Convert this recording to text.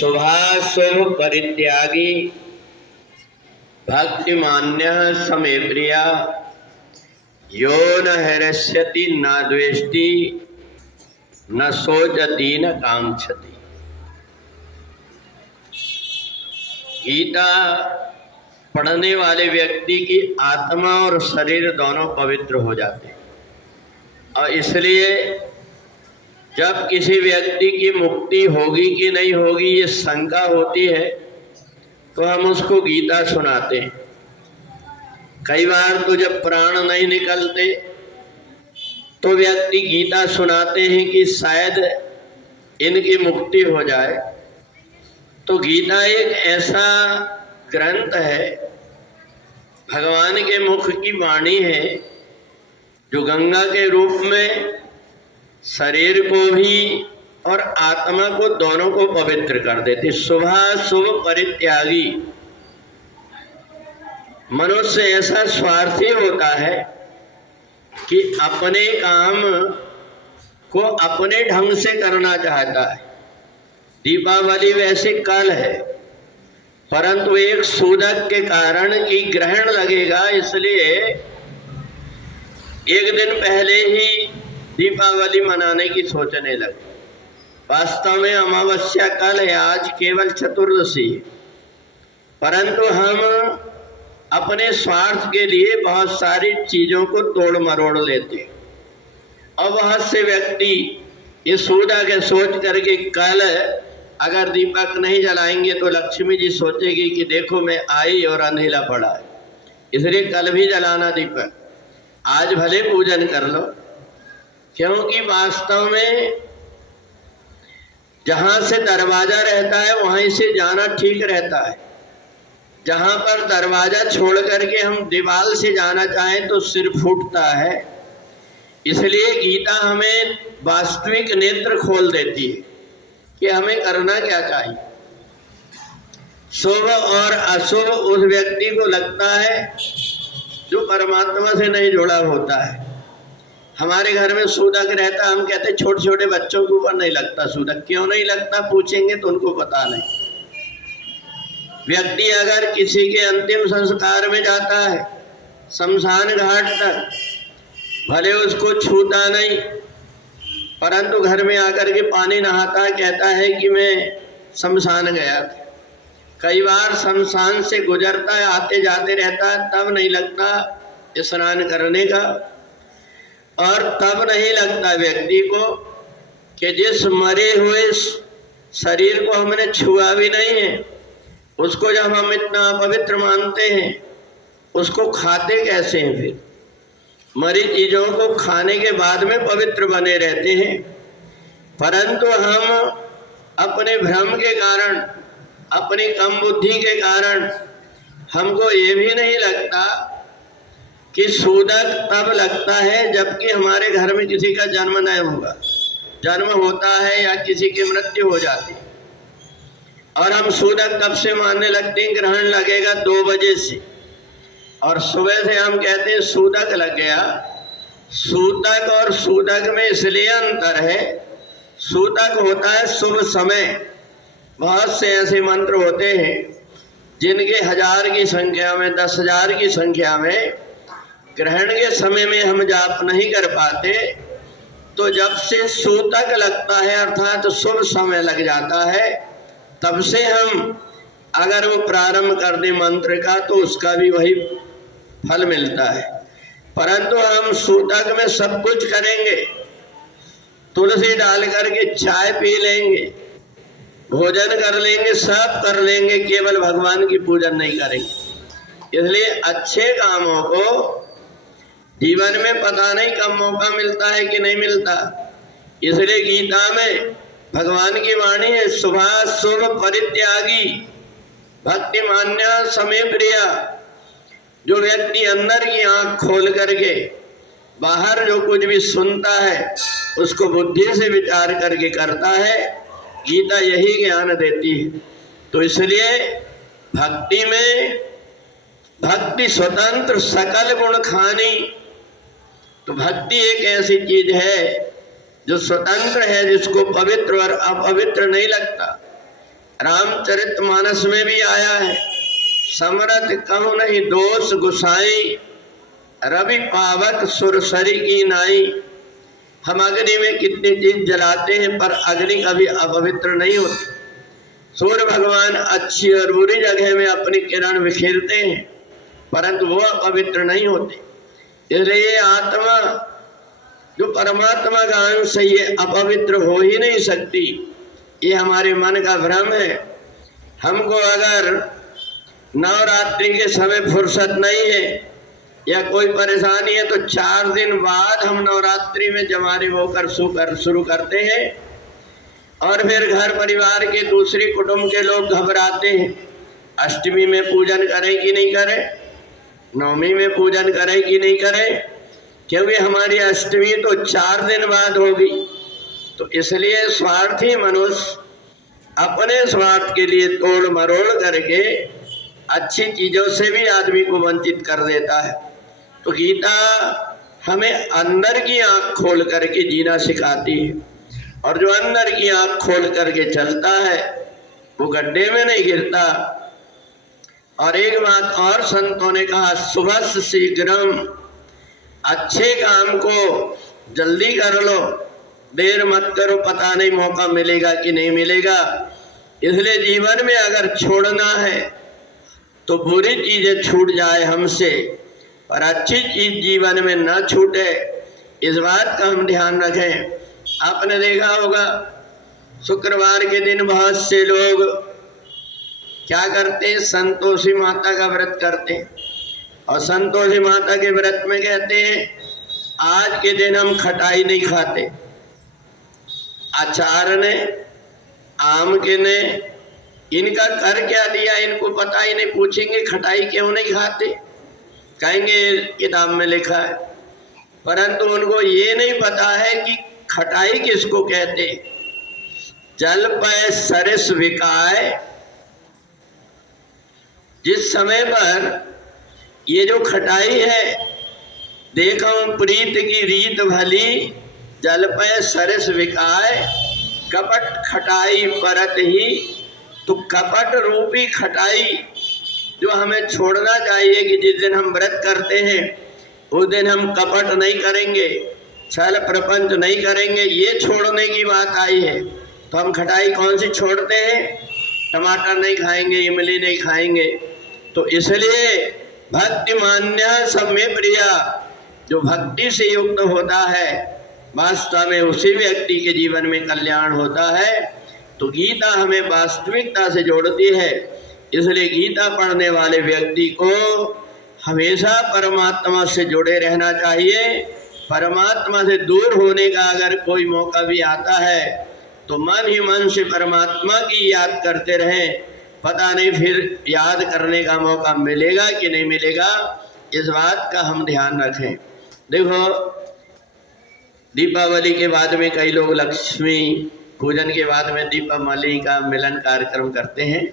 शुभाशुभ परित्यागी भक्तिमान्यः समे प्रिया यो न हृष्यति न द्वेष्टि न शोचति न कांक्षति। गीता पढ़ने वाले व्यक्ति की आत्मा और शरीर दोनों पवित्र हो जाते हैं। और इसलिए जब किसी व्यक्ति की मुक्ति होगी कि नहीं होगी ये शंका होती है तो हम उसको गीता सुनाते हैं। कई बार तो जब प्राण नहीं निकलते तो व्यक्ति गीता सुनाते हैं कि शायद इनकी मुक्ति हो जाए। तो गीता एक ऐसा ग्रंथ है, भगवान के मुख की वाणी है, जो गंगा के रूप में शरीर को भी और आत्मा को दोनों को पवित्र कर देती। शुभाशुभ परित्यागी। मनुष्य ऐसा स्वार्थी होता है कि अपने काम को अपने ढंग से करना चाहता है। दीपावली वैसे कल है, परंतु एक सूदक के कारण कि ग्रहण लगेगा इसलिए एक दिन पहले ही दीपावली मनाने की सोचने लगे। वास्तव में अमावस्या कल है, आज केवल चतुर्दशी है, परंतु हम अपने स्वार्थ के लिए बहुत सारी चीजों को तोड़ मरोड़ लेते। और बहुत से व्यक्ति ये सूदा के सोच करके कल अगर दीपक नहीं जलाएंगे तो लक्ष्मी जी सोचेगी कि देखो मैं आई और अंधेरा पड़ा है, इसलिए कल भी जलाना दीपक, आज भले पूजन कर लो। क्योंकि वास्तव में जहां से दरवाजा रहता है वहीं से जाना ठीक रहता है। जहां पर दरवाजा छोड़ करके हम दीवार से जाना चाहें तो सिर फूटता है। इसलिए गीता हमें वास्तविक नेत्र खोल देती है कि हमें करना क्या चाहिए। शुभ और अशुभ उस व्यक्ति को लगता है जो परमात्मा से नहीं जुड़ा होता है। हमारे घर में सूदक रहता, हम कहते छोटे छोटे बच्चों के ऊपर नहीं लगता सूदक। क्यों नहीं लगता पूछेंगे तो उनको पता नहीं। व्यक्ति अगर किसी के अंतिम संस्कार में जाता है शमशान घाट तक, भले उसको छूता नहीं, परंतु घर में आकर के पानी नहाता है, कहता है कि मैं शमशान गया था। कई बार शमशान से गुजरता है, आते जाते रहता है, तब नहीं लगता स्नान करने का। और तब नहीं लगता व्यक्ति को कि जिस मरे हुए शरीर को हमने छुआ भी नहीं है, उसको जब हम इतना अपवित्र मानते हैं, उसको खाते कैसे हैं? फिर मरी चीजों को खाने के बाद में पवित्र बने रहते हैं। परंतु हम अपने भ्रम के कारण, अपनी कम बुद्धि के कारण हमको ये भी नहीं लगता कि सूदक तब लगता है जबकि हमारे घर में किसी का जन्म नहीं होगा, जन्म होता है या किसी की मृत्यु हो जाती है। और हम सूदक तब से मानने लगते हैं ग्रहण लगेगा 2 बजे से, और सुबह से हम कहते हैं सूदक लग गया। सूतक और सूदक में इसलिए अंतर है, सूतक होता है शुभ समय। बहुत से ऐसे मंत्र होते हैं जिनके 1000 की संख्या में, 10,000 की संख्या में ग्रहण के समय में हम जाप नहीं कर पाते। तो जब से सूतक लगता है अर्थात शुभ समय लग जाता है, तब से हम अगर वो प्रारंभ कर दें मंत्र का तो उसका भी वही फल मिलता है। परंतु हम सूतक में सब कुछ करेंगे, तुलसी डाल करके चाय पी लेंगे, भोजन कर लेंगे, सब कर लेंगे, केवल भगवान की पूजन नहीं करेंगे। इसलिए अच्छे कामों को जीवन में पता नहीं कब मौका मिलता है कि नहीं मिलता। इसलिए गीता में भगवान की वाणी है, शुभाशुभ परित्यागी भक्तिमान्य समे प्रिया। जो व्यक्ति अंदर की आंख खोल करके बाहर जो कुछ भी सुनता है उसको बुद्धि से विचार करके करता है, गीता यही ज्ञान देती है। तो इसलिए भक्ति में भक्ति स्वतंत्र सकल गुण खानी। तो भक्ति एक ऐसी चीज है जो स्वतंत्र है, जिसको पवित्र और अपवित्र नहीं लगता। रामचरितमानस में भी आया है, समरथ कहूँ नहीं दोष गुसाई, रवि पावक सुरसरी की नाई। हम अग्नि में कितनी चीज जलाते हैं पर अग्नि कभी अपवित्र नहीं होती। सूर्य भगवान अच्छी और बुरी जगह में अपनी किरण बिखेरते हैं परंतु वो अपवित्र नहीं होते। इसलिए आत्मा जो परमात्मा का अंश है ये अपवित्र हो ही नहीं सकती। ये हमारे मन का भ्रम है। हमको अगर नवरात्रि के समय फुर्सत नहीं है या कोई परेशानी है तो 4 दिन बाद हम नवरात्रि में जमाने होकर शुरू करते हैं और फिर घर परिवार के दूसरे कुटुंब के लोग घबराते हैं, अष्टमी में पूजन करें कि नहीं करें, नवमी में पूजन करें कि नहीं करें, क्योंकि हमारी अष्टमी तो 4 दिन बाद होगी। तो इसलिए स्वार्थी मनुष्य अपने स्वार्थ के लिए तोड़ मरोड़ करके अच्छी चीजों से भी आदमी को वंचित कर देता है। तो गीता हमें अंदर की आंख खोल करके जीना सिखाती है और जो अंदर की आंख खोल करके चलता है वो गड्ढे में नहीं गिरता। और एक बात और संतों ने कहा, शुभस्य शीघ्रम, अच्छे काम को जल्दी कर लो, देर मत करो, पता नहीं मौका मिलेगा कि नहीं मिलेगा। इसलिए जीवन में अगर छोड़ना है तो बुरी चीजें छूट जाए हमसे और अच्छी चीज जीवन में न छूटे, इस बात का हम ध्यान रखें। आपने देखा होगा शुक्रवार के दिन बहुत से लोग क्या करते हैं, संतोषी माता का व्रत करते हैं और संतोषी माता के व्रत में कहते हैं आज के दिन हम खटाई नहीं खाते। अचार ने, आम के ने, इनका कर क्या दिया इनको पता ही नहीं। पूछेंगे खटाई क्यों नहीं खाते, कहेंगे किताब में लिखा है, परंतु उनको ये नहीं पता है कि खटाई किसको कहते। जल पै सरस विकाय, जिस समय पर ये जो खटाई है, देखो प्रीत की रीत भली, जल पै सरस विकाय, कपट खटाई परत ही। तो कपट रूपी खटाई जो हमें छोड़ना चाहिए कि जिस दिन हम व्रत करते हैं उस दिन हम कपट नहीं करेंगे, छल प्रपंच नहीं करेंगे, ये छोड़ने की बात आई है। तो हम खटाई कौन सी छोड़ते हैं, टमाटर नहीं खाएंगे, इमली नहीं खाएंगे। तो इसलिए भक्ति मान्य सब में प्रिया, जो भक्ति से युक्त होता है वास्तव में उसी व्यक्ति के जीवन में कल्याण होता है। तो गीता हमें वास्तविकता से जोड़ती है। इसलिए गीता पढ़ने वाले व्यक्ति को हमेशा परमात्मा से जुड़े रहना चाहिए। परमात्मा से दूर होने का अगर कोई मौका भी आता है तो मन ही मन से परमात्मा की याद करते रहें। पता नहीं फिर याद करने का मौका मिलेगा कि नहीं मिलेगा, इस बात का हम ध्यान रखें। देखो दीपावली के बाद में कई लोग लक्ष्मी पूजन के बाद में दीपावली का मिलन कार्यक्रम करते हैं।